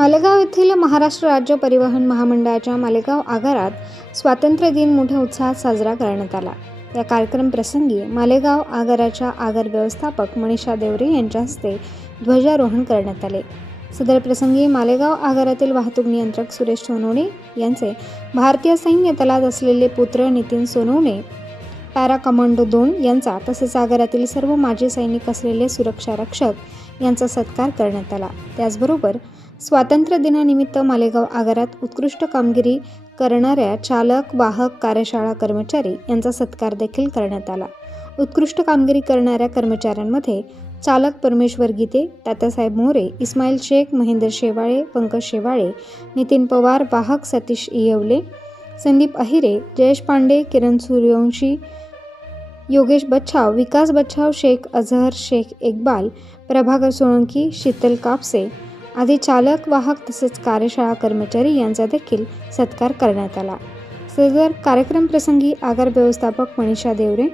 मालेगाव येथील महाराष्ट्र राज्य परिवहन महामंडळाच्या मालेगाव आगारात स्वातंत्र्य दिन मोठ्या उत्साहात साजरा करण्यात आला। या कार्यक्रम प्रसंगी मालेगाव आगाराच्या आगार व्यवस्थापक मनीषा देवरे यांच्या हस्ते ध्वजारोहण करण्यात आले। सदर प्रसंगी मालेगाव आगारातील वाहतूक नियंत्रक सुरेश सोनवणे यांचे भारतीय सैन्य दलात असलेले पुत्र नितीन सोनवणे, पॅरा कमांडो 2 यांचा तसेच आगारातील सर्व माजी सैनिक असलेले सुरक्षा रक्षक यांचा सत्कार करण्यात आला। त्याचबरोबर स्वातंत्र्य दिनानिमित्त मालेगाव आगारात उत्कृष्ट कामगिरी करणाऱ्या चालक वाहक कार्यशाळा कर्मचारी यांचा सत्कार देखील करण्यात आला। उत्कृष्ट कामगिरी करणाऱ्या कर्मचाऱ्यांमध्ये चालक परमेश्वर गीते, तात्यासाहेब मोरे, इस्माईल शेख, महेंद्र शेवाळे, पंकज शेवाळे, नितीन पवार, वाहक सतीश इयवले, संदीप अहिरे, जयेश पांडे, किरण सूर्यवंशी, योगेश बच्छाव, विकास बच्छाव, शेख अझहर, शेख इक्बाल, प्रभाकर सोळंकी, शीतल कापसे आदी चालक वाहक तसेच कार्यशाळा कर्मचारी यांचा देखील सत्कार करण्यात आला। सदर कार्यक्रम प्रसंगी आगार व्यवस्थापक मनीषा देवरे,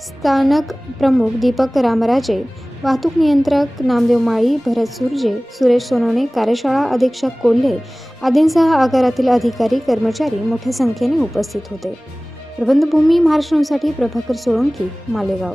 स्थानक प्रमुख दीपक रामराजे, वाहतूक नियंत्रक नामदेव माळी, भरत सुरजे, सुरेश सोनवणे, कार्यशाळा अधीक्षक कोल्हे आदींसह आगारातील अधिकारी कर्मचारी मोठ्या संख्येने उपस्थित होते। प्रबंधभूमी महाराष्ट्रासाठी प्रभाकर सोळंकी, मालेगाव।